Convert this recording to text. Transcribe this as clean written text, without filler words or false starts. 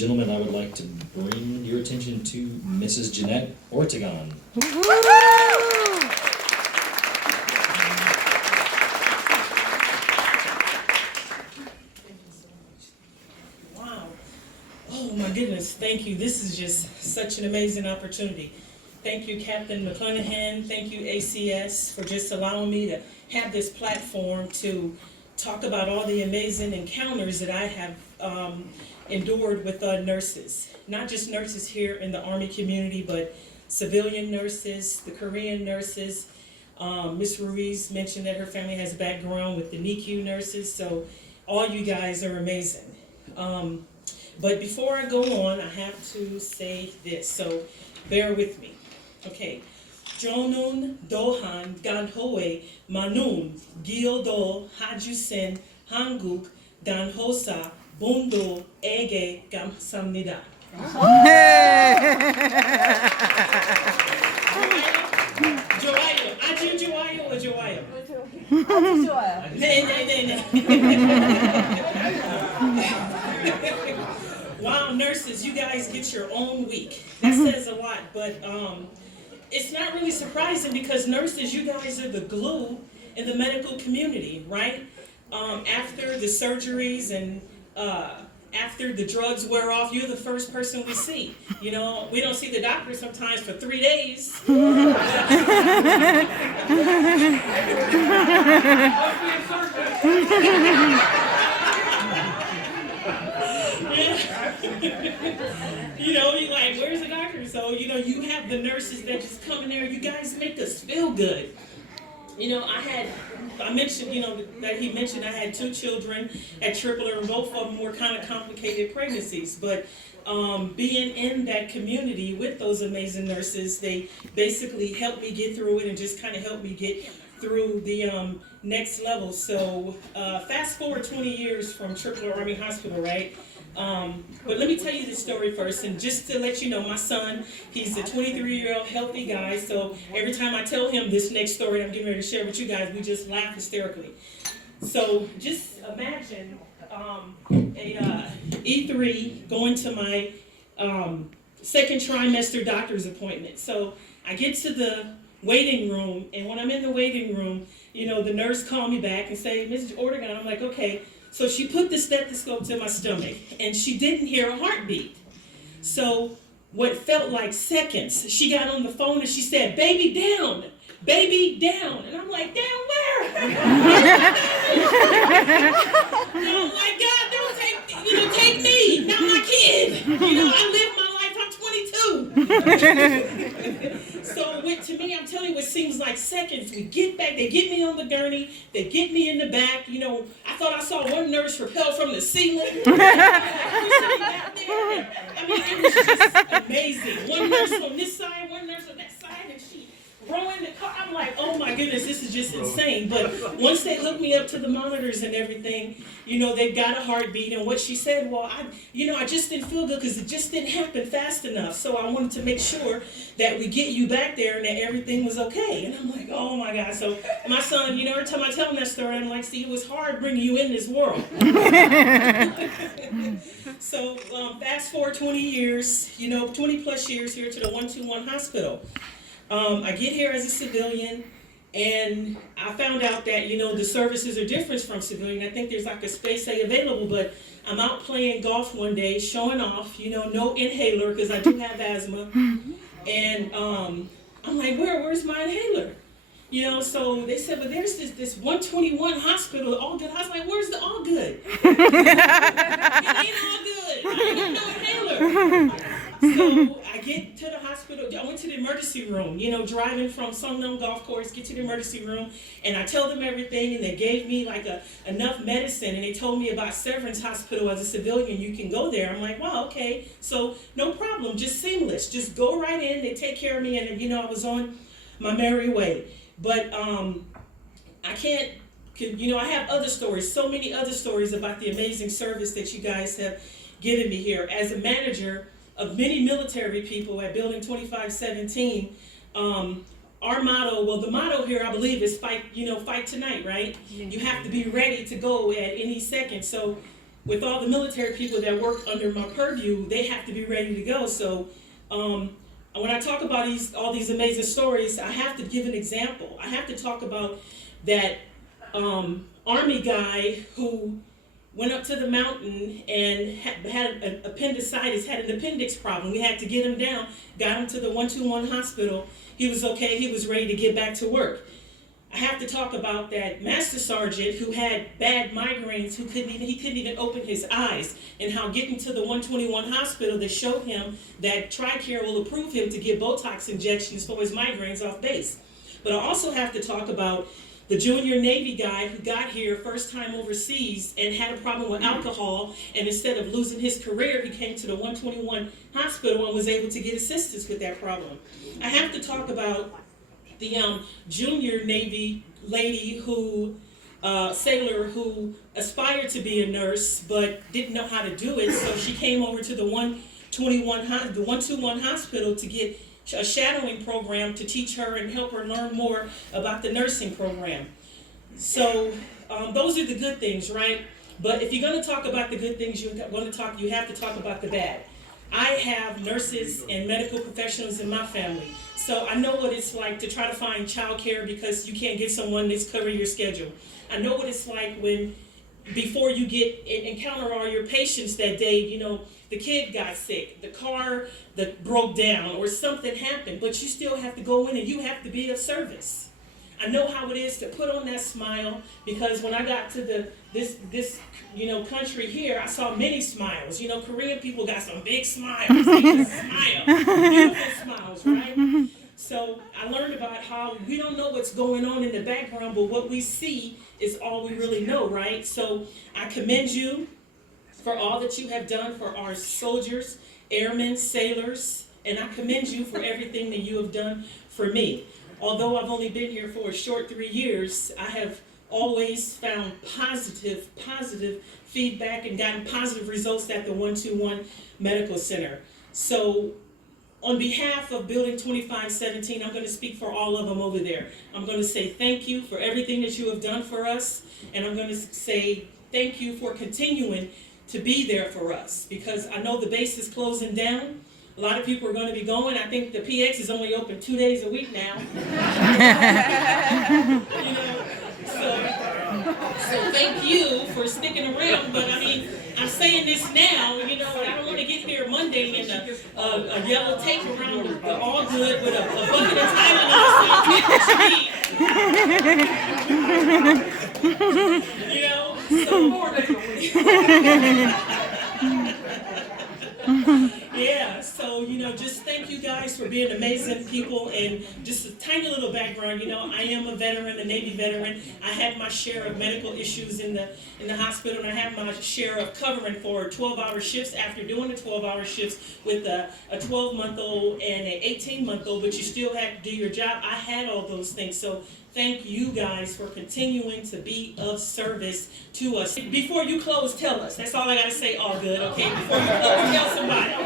gentlemen, I would like to bring your attention to Mrs. Jeanette Ortegon. Wow. Oh my goodness, thank you. This is just such an amazing opportunity. Thank you, Captain McClanahan. Thank you, ACS, for just allowing me to have this platform to talk about all the amazing encounters that I have endured with nurses. Not just nurses here in the Army community, but civilian nurses, the Korean nurses. Ms. Ruiz mentioned that her family has a background with the NICU nurses, so all you guys are amazing. But before I go on, I have to say this, so bear with me. Okay. Jonun Dohan Ganhoe Manun Gildo Hajusen Hanguk Ganhosa Bundo Ege Gamsamnida. 좋아요. 아주 좋아요. 오 좋아요. 아주 좋아요. 네네네네. Wow, nurses, you guys get your own week. That says a lot, but it's not really surprising because nurses, you guys are the glue in the medical community, right? After the surgeries and after the drugs wear off, you're the first person we see. You know, we don't see the doctor sometimes for 3 days. You know, you're like, where's the doctor? So, you know, you have the nurses that just come in there. You guys make us feel good. You know, I mentioned, you know, that he mentioned I had 2 children at Tripler, and both of them were kind of complicated pregnancies. But being in that community with those amazing nurses, they basically helped me get through it and just kind of helped me get through the next level. So fast forward 20 years from Tripler Army Hospital, right? But let me tell you this story first, and just to let you know, my son, he's a 23-year-old healthy guy, so every time I tell him this next story I'm getting ready to share with you guys, we just laugh hysterically. So just imagine a E3 going to my second trimester doctor's appointment. So I get to the waiting room, and when I'm in the waiting room, you know, the nurse called me back and say, Mrs. Ortegon, I'm like, okay. So she put the stethoscope to my stomach, and she didn't hear a heartbeat. So what felt like seconds, she got on the phone and she said, baby down, baby down. And I'm like, down where? And I'm like, God, don't take me, not my kid. You know, I lived my life, I'm 22. So to me, I'm telling you, it seems like seconds. We get back, they get me on the gurney, they get me in the back. You know, I thought I saw one nurse rappel from the ceiling. I mean, it was just amazing. One nurse on this side, one nurse on that side, and she rowing the car. I'm like, oh my goodness, this is just insane. But once they hooked me up to the monitors and everything, you know, they got a heartbeat. And what she said, well, I just didn't feel good because it just didn't happen fast enough. So I wanted to make sure that we get you back there and that everything was okay. And I'm like, oh my God. So my son, you know, every time I tell him that story, I'm like, see, it was hard bringing you in this world. So fast forward 20 years, you know, 20 plus years here to the 121 hospital. I get here as a civilian, and I found out that, you know, the services are different from civilian. I think there's like a space A available, but I'm out playing golf one day, showing off, you know, no inhaler because I do have asthma. And I'm like, where's my inhaler? You know, so they said, but there's this 121 hospital, all good hospital. I'm like, where's the all good? It ain't all good. I ain't got no inhaler. So I get to the hospital, I went to the emergency room, you know, driving from Sungnam Golf Course, get to the emergency room, and I tell them everything, and they gave me like enough medicine, and they told me about Severance Hospital as a civilian, you can go there. I'm like, wow, okay, so no problem, just seamless, just go right in, they take care of me, and you know, I was on my merry way. But I can't, you know, I have other stories, so many other stories about the amazing service that you guys have given me here. As a manager of many military people at Building 2517, our motto, well, the motto here, I believe, is fight, you know, fight tonight, right? You have to be ready to go at any second. So with all the military people that work under my purview, they have to be ready to go. So when I talk about all these amazing stories, I have to give an example. I have to talk about that Army guy who went up to the mountain and had an appendicitis, had an appendix problem. We had to get him down, got him to the 121 hospital. He was okay, he was ready to get back to work. I have to talk about that master sergeant who had bad migraines, he couldn't even open his eyes, and how getting to the 121 hospital, they showed him that TRICARE will approve him to get Botox injections for his migraines off base. But I also have to talk about the junior Navy guy who got here first time overseas and had a problem with alcohol, and instead of losing his career, he came to the 121 hospital and was able to get assistance with that problem. I have to talk about the junior Navy lady who, sailor who aspired to be a nurse but didn't know how to do it, so she came over to the 121 hospital to get a shadowing program to teach her and help her learn more about the nursing program. So those are the good things, right? But if you're going to talk about the good things, you have to talk about the bad. I have nurses and medical professionals in my family, so I know what it's like to try to find childcare because you can't get someone that's covering your schedule. I know what it's like when, before you encounter all your patients that day, you know, the kid got sick, the car that broke down, or something happened, but you still have to go in and you have to be of service. I know how it is to put on that smile, because when I got to this country here, I saw many smiles. You know, Korean people got some big smiles. They just smile, beautiful smiles, right? So I learned about how we don't know what's going on in the background, but what we see is all we really know, right? So I commend you for all that you have done for our soldiers, airmen, sailors, and I commend you for everything that you have done for me. Although I've only been here for a short 3 years, I have always found positive feedback and gotten positive results at the 121 Medical Center. So on behalf of Building 2517, I'm going to speak for all of them over there. I'm going to say thank you for everything that you have done for us, and I'm going to say thank you for continuing to be there for us, because I know the base is closing down. A lot of people are going to be going. I think the PX is only open 2 days a week now. You know, so thank you for sticking around. But I mean, I'm saying this now. You know, I don't want to get here Monday and a yellow tape around the all good with a bucket of Thailand. You know, yeah, so, you know, just thank you guys for being amazing people. And just a tiny little background, you know, I am a veteran, a Navy veteran. I had my share of medical issues in the hospital, and I had my share of covering for 12-hour shifts after doing the 12-hour shifts with a 12-month-old and an 18-month-old, but you still had to do your job. I had all those things, so thank you guys for continuing to be of service to us. Before you close, tell us. That's all I got to say, all good, okay? Before you close, tell somebody.